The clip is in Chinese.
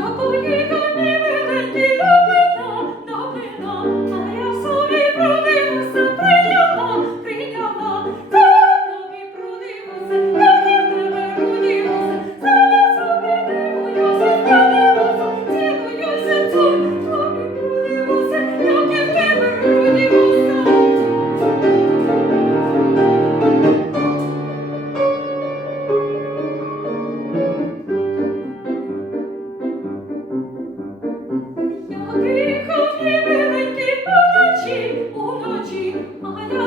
我不愿。Mahal